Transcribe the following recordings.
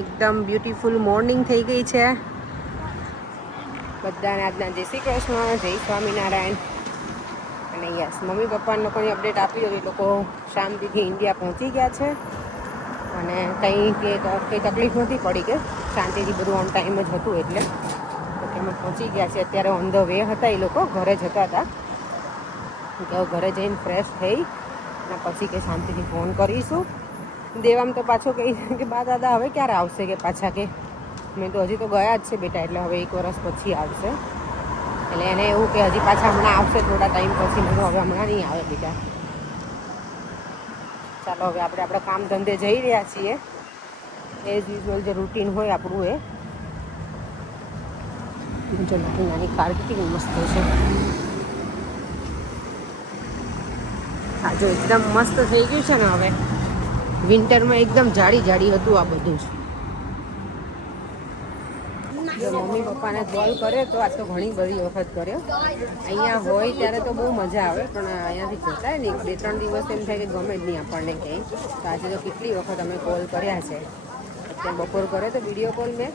એકદમ beautiful morning થઈ ગઈ છે. બધાને આજના જય શ્રી કૃષ્ણ, જય સ્વામિનારાયણ. અને યસ, મમ્મી પપ્પાને લોકોની અપડેટ આપી હોય. એ લોકો શાંતિથી ઇન્ડિયા પહોંચી ગયા છે અને કંઈ તકલીફ નથી પડી કે શાંતિથી બધું ઓન ટાઈમ જ હતું. એટલે અમે પહોંચી ગયા છે. અત્યારે ઓન ધ વે હતા. એ લોકો ઘરે જતા હતા કે ઘરે જઈને ફ્રેશ થઈ અને પછી કે શાંતિથી ફોન કરીશું. દેવામ તો પાછો કહી કે બા દાદા હવે ક્યારે આવશે કે પાછા, કે મેં તો હજી તો ગયા જ છે બેટા, એટલે હવે 1 વર્ષ પછી આવશે. એટલે એને એવું કે હજી પાછા હમણાં આવશે થોડા ટાઈમ પછી. મેં હવે હમણાં નહીં આવે બેટા. ચાલો હવે આપણે આપણા કામ ધંધે જઈ રહ્યા છીએ. એઝ યુઝ્યુઅલ જે રૂટીન હોય આપણું એ. જો નાની કાર કેટલી મસ્ત છે. આ જો એકદમ મસ્ત થઈ ગયું છે ને. હવે વિન્ટરમાં એકદમ જાડી જાડી હતું આ બધું જ. જો મમ્મી પપ્પાને કોલ કર્યો તો આ તો ઘણી બધી વખત કર્યો. અહીંયા હોય ત્યારે તો બહુ મજા આવે, પણ અહીંયાથી જતાય ને 2-3 દિવસ એમ થાય કે ગમે જ નહીં આપણને ક્યાંય. તો આજે તો કેટલી વખત અમે કોલ કર્યા છે. અત્યારે બપોર કર્યો તો વિડીયો કોલ મેં,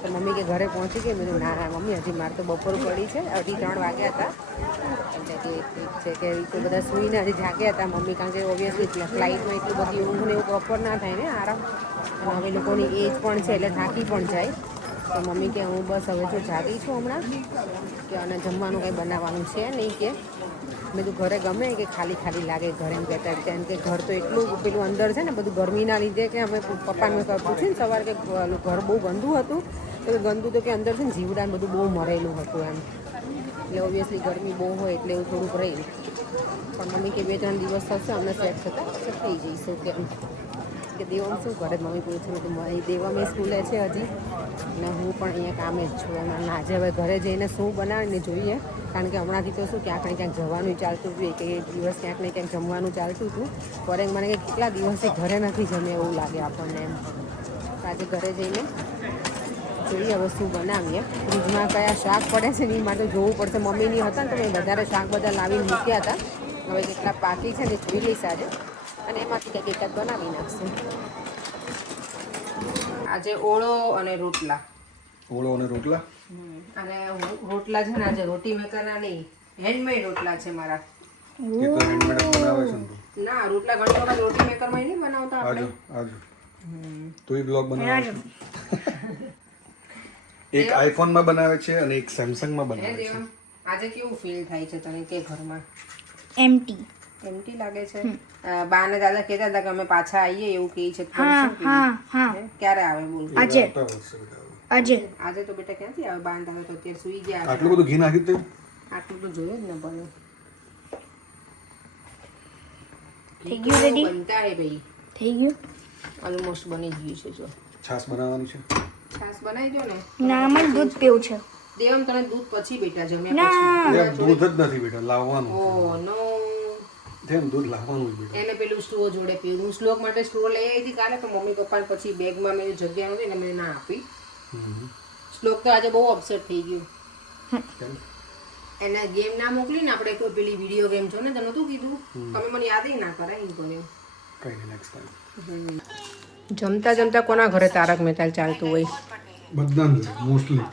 તો મમ્મી કે ઘરે પહોંચી ગઈ. મેં ના ના મમ્મી, હજી મારે તો બપોર પડી છે, 2:30 વાગ્યા હતા. એટલે કે ઠીક છે કે એ તો બધા સૂઈને હજી જાગ્યા હતા મમ્મી, કારણ કે ઓબ્વિયસલી ફ્લાઇટમાં એટલી બધી ઊંઘ ને એવું પ્રોપર ના થાય ને આરામ. અને હવે લોકોની એજ પણ છે એટલે થાકી પણ જાય. તો મમ્મી કે હું બસ હવે જો જાગી છું હમણાં, કે અને જમવાનું કંઈ બનાવવાનું છે નહીં. કે મેં તો ઘરે ગમે કે ખાલી ખાલી લાગે ઘરે, એમ કહેતા. કેમ કે ઘર તો એટલું પેલું અંદર છે ને બધું ગરમીના લીધે, કે અમે પપ્પાને મેં પૂછ્યું ને સવારે કે ઘર બહુ ગંદુ હતું. તો ગંદુ તો કે અંદર છે ને જીવડાને બધું બહુ મરેલું હતું એમ. એટલે ઓબ્વિયસલી ગરમી બહુ હોય એટલે એવું થોડુંક રહી. પણ મમ્મી કે 2-3 દિવસ થશે અમને સેટ થતાં પછી થઈ જઈશું. કે દેવમ શું કરે મમ્મી પૂછ્યું તો દેવમ એ સ્કૂલે છે હજી, અને હું પણ અહીંયા કામે જ છું. અને આજે હવે ઘરે જઈને શું બનાવીને જોઈએ, કારણ કે હમણાંથી તો શું ક્યાંક ને ક્યાંક જવાનું ચાલતું હતું. એક દિવસ ક્યાંક ને ક્યાંક જમવાનું ચાલતું હતું. પર મને કે કેટલા દિવસથી ઘરે નથી જમે એવું લાગે આપણને એમ. આજે ઘરે જઈને જોઈએ હવે શું બનાવીએ. ફ્રીજમાં કયા શાક પડે છે ને એ માટે જોવું પડશે. મમ્મીની હતા ને તો મેં વધારે શાક બધા લાવીને મૂક્યા હતા. હવે કેટલા બાકી છે ને જોઈ લઈશ આજે, અને એમાંથી કંઈક એકાદ બનાવી નાખશું. આજે ઓળો અને રોટલા. ઓળો અને રોટલા. અને રોટલા છે ને આજે રોટી મેકરના નહીં, હેન્ડમેડ રોટલા છે મારા. કે તો હેન્ડમેડ બનાવે છે ને? ના, રોટલા ઘણી વખત રોટી મેકરમાં નહીં બનાવતા આપણે. આજો તો એ બ્લોગ બનાવે છે. એક આઈફોન માં બનાવે છે અને એક સેમસંગ માં બનાવે છે. આજે કેવું ફીલ થાય છે તને કે ઘરમાં? એમ્ટી લાગે છે. બા ને દાદા કહેતા હતા કે અમે પાછા આવીએ એવું કહે છે. ક્યારે આવે બોલ? આજે તો બેટા ક્યાંથી આવે? બા ને દાદા તો અત્યારે સુઈ ગયા. આટલું બધું ઘી નાખી દે. આટલું તો જોયું જ ને પણ. થઈ ગયું રેડી? બનતા હે ભાઈ. થઈ ગયું? ઓલમોસ્ટ બની ગયું છે. જો છાશ બનાવવાની છે. છાશ બનાવી દો ને. ના, મને દૂધ પીવું છે. દેવમ તને દૂધ પછી બેટા જમ્યા પછી. દૂધ જ નથી બેટા, લાવવાનું. ઓ નો, તેમ દૂધ લાવવાનું બેટા. એને પેલું સ્ટ્રો જોડે પીવું. હું શ્લોક માટે સ્ટ્રો લઈ આવી હતી કાલે, તો મમ્મી પપ્પાને પછી બેગમાં મેં જગ્યા નહોતી ને મેં ના આપી. શ્લોક તો આજે બહુ અપસેટ થઈ ગયું. એને ગેમ ના મોકલી ને આપણે કોઈ પેલી વિડીયો ગેમ છો ને, તને તું કીધું તમે મને યાદ ના કરાય એમ કર્યું. કઈ નહીં, નેક્સ્ટ ટાઈમ. જમતા જમતા કોના ઘરે તારક મહેતા ચાલતું હોય? બધાને મોસ્ટલી.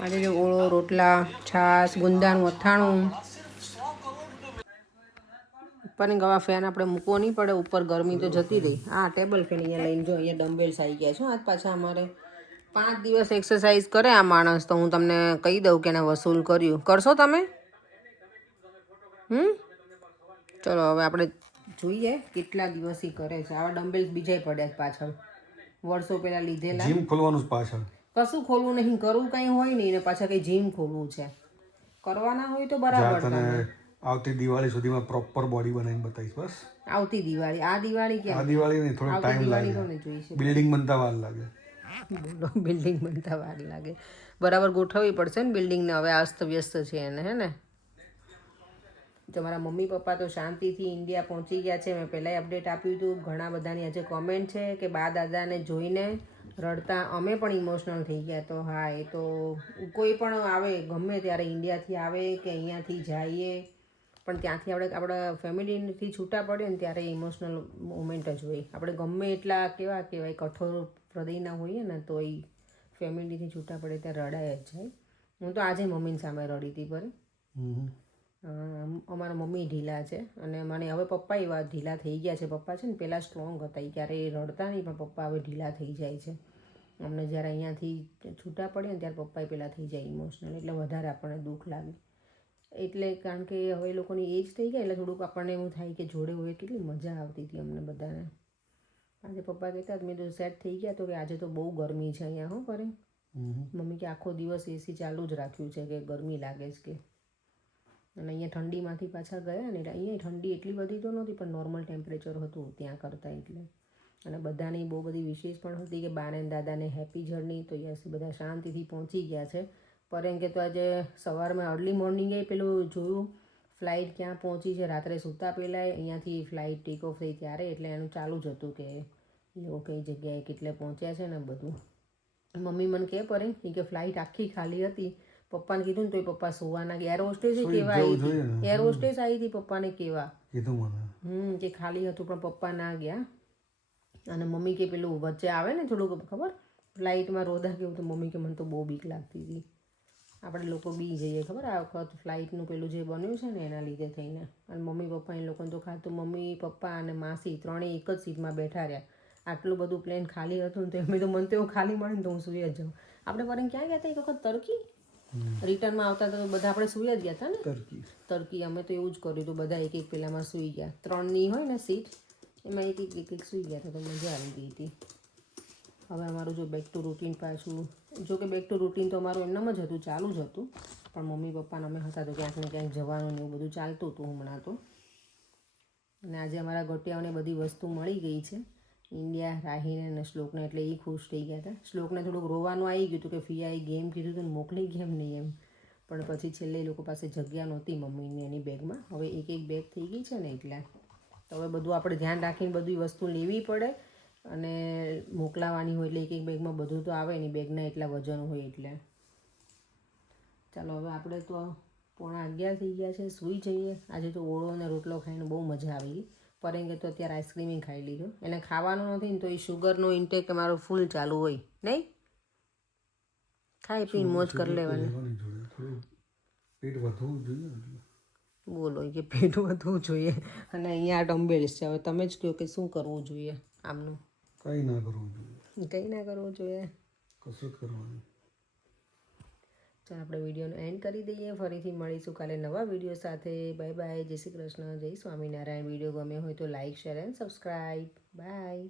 આજે જો ઓળો, રોટલા, છાશ, ગુંદાનું અથાણું. પણ ગવા ફેન આપણે મૂકવો નહીં પડે ઉપર, ગરમી તો જતી રહી. હા, ટેબલ ફેન અહીંયા લઈને જો. અહીંયા ડમ્બેલ્સ આવી ગયા છે આજ પાછા. અમારે 5 દિવસ એક્સરસાઇઝ કરે આ માણસ, તો હું તમને કહી દઉં કે એને વસૂલ કર્યું. કરશો તમે? ચલો હવે આપણે જોઈએ કેટલા દિવસથી કરે છે. આવા ડમ્બેલ્સ બીજાય પડ્યા પાછળ, વર્ષો પહેલા લીધેલા. જીમ ખોલવાનું પાછળ કશું ખોલવું નહીં, કરવું કંઈ હોય નહીં ને પાછા કંઈ જીમ ખોલવું છે. કરવાના હોય તો બરાબર. આવતી દિવાળી સુધીમાં પ્રોપર બોડી બનાવીને બતાવીશ. બસ આવતી દિવાળી? આ દિવાળી કે? આ દિવાળી નહીં, થોડો ટાઈમ લાગે. બિલ્ડિંગ બનતા વાર લાગે. બોલો, બિલ્ડિંગ બનતા વાર લાગે. બરાબર ગોઠવવી પડશે ને બિલ્ડિંગને. હવે અસ્ત વ્યસ્ત છે એને, હે ને? તમારા મમ્મી પપ્પા તો શાંતિથી ઇન્ડિયા પહોંચી ગયા છે. મેં પહેલાંય અપડેટ આપ્યું હતું. ઘણા બધાની આજે કોમેન્ટ છે કે બા દાદાને જોઈને રડતા અમે પણ ઇમોશનલ થઈ ગયા. તો હા, એ તો કોઈ પણ આવે, ગમે ત્યારે ઇન્ડિયાથી આવે કે અહીંયાથી જઈએ પણ ત્યાંથી આપણા ફેમિલીથી છૂટા પડે ને ત્યારે ઇમોશનલ મોમેન્ટ જ હોય. આપણે ગમે એટલા કેવા કહેવાય કઠોર હૃદયના હોઈએ ને તો એ ફેમિલીથી છૂટા પડે ત્યારે રડાય જ જાય. હું તો આજે મમ્મીની સામે રડી હતી પર અમારા મમ્મી ઢીલા છે અને મને હવે પપ્પા એવા ઢીલા થઈ ગયા છે. પપ્પા છે ને પહેલાં સ્ટ્રોંગ હતા, એ ક્યારેય રડતા નહીં, પણ પપ્પા હવે ઢીલા થઈ જાય છે. અમને જ્યારે અહીંયાથી છૂટા પડે ને ત્યારે પપ્પાએ પહેલાં થઈ જાય ઇમોશનલ, એટલે વધારે આપણને દુઃખ લાગે. એટલે કારણ કે હવે એ લોકોની એજ થઈ ગયા એટલે થોડુંક આપણને એવું થાય કે જોડે હોય કેટલી મજા આવતી હતી અમને બધાને. આજે પપ્પા કહેતા મેં તો સેટ થઈ ગયા તો કે આજે તો બહુ ગરમી છે અહીંયા. હો કરે મમ્મી કે આખો દિવસ એસી ચાલુ જ રાખ્યું છે કે ગરમી લાગે છે કે. અને અહીંયા ઠંડીમાંથી પાછા ગયા ને એટલે અહીંયા ઠંડી એટલી બધી તો નહોતી પણ નોર્મલ ટેમ્પરેચર હતું ત્યાં કરતાં. એટલે અને બધાની બહુ બધી વિશેષ પણ હતી કે બા ને દાદાને હેપી જર્ની. તો યસ બધા શાંતિથી પહોંચી ગયા છે. પર એમ કે તો આજે સવારમાં અર્લી મોર્નિંગે પેલું જોયું ફ્લાઇટ ક્યાં પહોંચી છે. રાત્રે સૂતા પહેલાં અહીંયાથી ફ્લાઇટ ટેક ઓફ થઈ ત્યારે એટલે એનું ચાલુ જ હતું કે લોકો કઈ જગ્યાએ કેટલે પહોંચ્યા છે ને બધું. મમ્મી મને કહે પડે કે ફ્લાઇટ આખી ખાલી હતી. પપ્પાને કીધું ને તો પપ્પા સુવાના એર હોસ્ટેસ કેવા આવી હતી, એર હોસ્ટેસ આવી હતી પપ્પાને કેવા કે ખાલી હતું પણ પપ્પા ના ગયા. અને મમ્મી કે પેલું વચ્ચે આવે ને થોડુંક ખબર ફ્લાઇટમાં રોદા કેવું તો મમ્મી કે મને તો બહુ બીક લાગતી હતી. આપણે લોકો બી જઈએ ખબર આ વખત ફ્લાઇટનું પેલું જે બન્યું છે ને એના લીધે થઈને. અને મમ્મી પપ્પા એ લોકોને તો ખાતું મમ્મી પપ્પા અને માસી ત્રણેય એક જ સીટમાં બેઠા રહ્યા. આટલું બધું પ્લેન ખાલી હતું ને તો એમ તો મને તો એવું ખાલી મળે ને તો હું સુઈ જ જાઉં. આપણે પર ક્યાં ગયા હતા એક વખત તરકી રિટર્નમાં આવતા તો બધા આપણે સુઈ જ ગયા હતા ને તરકી. અમે તો એવું જ કર્યું હતું, બધા એક એક પેલામાં સુઈ ગયા. 3ની હોય ને સીટ એમાં એક એક સુઈ ગયા હતા તો મજા આવી ગઈ હતી. હવે અમારું જો બેક ટુ રૂટીન પાછું, જો કે બેક ટુ રૂટીન તો અમારું એમનામ જ હતું, ચાલુ જ હતું. પણ મમ્મી પપ્પાને અમે હતા તો ક્યાંક ને ક્યાંક જવાનું ને એવું બધું ચાલતું હતું હમણાં તો. અને આજે અમારા ગોટિયાઓને બધી વસ્તુ મળી ગઈ છે. ઇન્ડિયા, રાહીને અને શ્લોકને, એટલે એ ખુશ થઈ ગયા હતા. શ્લોકને થોડુંક રોવાનું આવી ગયું હતું કે ફિયાએ ગેમ કીધું હતું ને મોકલી કેમ નહીં એમ. પણ પછી છેલ્લે એ લોકો પાસે જગ્યા નહોતી મમ્મીની એની બેગમાં. હવે એક એક બેગ થઈ ગઈ છે ને એટલે તો હવે બધું આપણે ધ્યાન રાખીને બધી વસ્તુ લેવી પડે અને મોકલાવાની હોય એટલે એક એક બેગમાં બધું તો આવે નહીં, બેગના એટલા વજન હોય એટલે. ચાલો હવે આપણે તો 11:15 થઈ ગયા છે, સૂઈ જઈએ. આજે તો ઓળો અને રોટલો ખાઈને બહુ મજા આવી ગઈ. પરેંગે તો અત્યારે આઈસ્ક્રીમ ખાઈ લીધો. એને ખાવાનું નથી ને તો એ શુગરનો ઇન્ટેક મારો ફૂલ ચાલુ હોય નહીં. ખાઈ પીને મોજ કરી લેવાની. બોલો કે પેટ વધવું જોઈએ. અને અહીંયા ડમ્બેલ્સ છે. હવે તમે જ કહો કે શું કરવું જોઈએ આમનું. કંઈ ના કરવું જોઈએ. કંઈ ના કરવું જોઈએ, કસરત કરવાની. ચાલો આપણે વિડીયોનો એન્ડ કરી દઈએ. ફરીથી મળીશું કાલે નવા વિડીયો સાથે. Bye bye. જય શ્રી કૃષ્ણ, જય સ્વામિનારાયણ. વિડીયો ગમ્યો હોય તો like, share and subscribe. By.